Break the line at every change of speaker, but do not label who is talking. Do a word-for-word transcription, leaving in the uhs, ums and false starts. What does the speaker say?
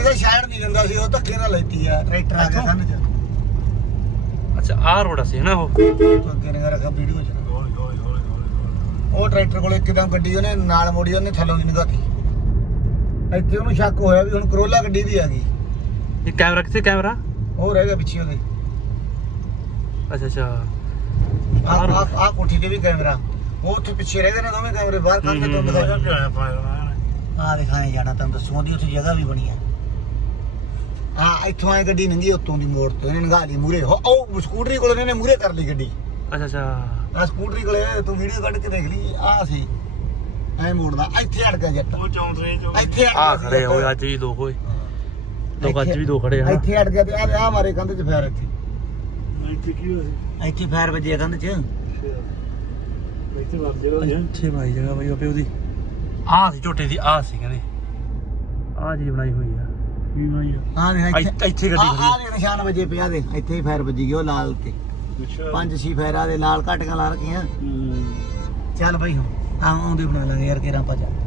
ਦਾ ਸ਼ਾਇਦ ਨਹੀਂ ਜਾਂਦਾ ਸੀ ਉਹ ਧੱਕੇ ਨਾਲ ਲੈਤੀ ਆ ਟਰੈਕਟਰ ਆ ਗਿਆ ਸੰਨ ਚ
ਅੱਛਾ ਆਹ ਰੋਡ ਸੀ ਨਾ ਉਹ
ਅੱਗੇ ਨੇ ਰੱਖਾ ਵੀਡੀਓ ਚ ਉਹ ਟਰੈਕਟਰ ਕੋਲ ਇੱਕਦਮ ਗੱਡੀ ਉਹਨੇ ਨਾਲ ਮੋੜੀ ਉਹਨੇ ਥੱਲੋਂ ਦੀ ਨਿਗਾਤੀ ਇੱਥੇ ਉਹਨੂੰ ਸ਼ੱਕ ਹੋਇਆ ਵੀ ਹੁਣ ਕਰੋਲਾ ਗੱਡੀ ਦੀ ਆ ਗਈ
ਇਹ ਕੈਮਰਾ ਕਿੱਥੇ ਕੈਮਰਾ
ਉਹ ਰਹਿ ਗਿਆ ਪਿੱਛੇ ਉਹਦੇ
ਅੱਛਾ ਅੱਛਾ
ਆ ਆ ਕੋਠੀ ਤੇ ਵੀ ਕੈਮਰਾ ਉਹ ਉੱਥੇ ਪਿੱਛੇ ਰਹਿ ਗਏ ਨੇ ਦੋਵੇਂ ਕੈਮਰੇ ਬਾਹਰ ਕੱਢ ਕੇ ਤੁਹਾਨੂੰ ਦਿਖਾਇਆ ਆ ਦਿਖਾਏ ਜਾਣਾ ਤੁਹਾਨੂੰ ਦੱਸੂ ਉਹਦੀ ਉੱਥੇ ਜਗ੍ਹਾ ਵੀ ਬਣੀ ਆ ਆ ਇੱਥੋਂ ਆਏ ਗੱਡੀ ਲੰਘੀ ਉੱਤੋਂ ਦੀ ਮੋੜ ਤੋਂ ਇਹਨੇ ਲੰਘਾ ਲਈ ਮੂਰੇ ਉਹ ਸਕੂਟਰੀ ਕੋਲ ਇਹਨੇ ਮੂਰੇ ਕਰ ਲਈ ਗੱਡੀ
ਅੱਛਾ ਅੱਛਾ
ਆ ਸਕੂਟਰੀ ਕੋਲੇ ਤੂੰ ਵੀਡੀਓ ਕੱਢ ਕੇ ਦੇਖ ਲਈ ਆ ਸੀ ਐ ਮੋੜਦਾ ਇੱਥੇ ਅੜ ਗਿਆ ਜੱਟ ਉਹ ਚੌਂਤਰੇ ਚ ਇੱਥੇ
ਆ ਖੜੇ ਹੋਏ ਅੱਜ ਵੀ ਦੋ ਹੋਏ ਲੋਕ ਅੱਜ ਵੀ ਦੋ ਖੜੇ ਆ
ਇੱਥੇ ਅੜ ਗਿਆ ਤੇ ਆ ਆ ਮਾਰੇ ਕੰਧ ਚ ਫੈਰ ਇੱਥੇ
ਇੱਥੇ ਕੀ ਹੋਇਆ
ਇੱਥੇ ਫੈਰ ਵੱਜਿਆ ਕੰਧ ਚ
ਇੱਥੇ ਵੱਜਦੇ ਹੋ ਜਾਂ
ਇੱਥੇ ਬਾਈ ਜਗ੍ਹਾ ਬਾਈ ਆਪੇ ਉਹਦੀ ਆਹ ਸੀ ਝੋਟੇ ਦੀ ਆਹ ਸੀ ਕਹਿੰਦੇ ਆਹ ਜੀ ਬਣਾਈ ਹੋਈ ਆ
ਕੀ ਭਾਈ
ਹਾਂ
ਇੱਥੇ ਇੱਥੇ ਗੱਡੀ ਖੜੀ
ਆ ਦੇ ਨਿਸ਼ਾਨ ਵੱਜੇ ਪਿਆ ਦੇ ਇੱਥੇ ਹੀ ਫੈਰ ਵੱਜੀ ਗਈ ਉਹ ਲਾਲ ਤੇ
ਅੱਛਾ
ਪੰਜ ਛੇ ਫੈਰਾਂ ਦੇ ਲਾਲ ਘਟਕਾਂ ਲਾ ਰੱਖੀਆਂ
ਹੂੰ
ਚੱਲ ਭਾਈ ਹੁਣ ਆਉਂਦੇ ਬਣਾ ਲਾਂਗੇ ਯਾਰ ਕੇਰਾਂ ਪਾ ਜਾ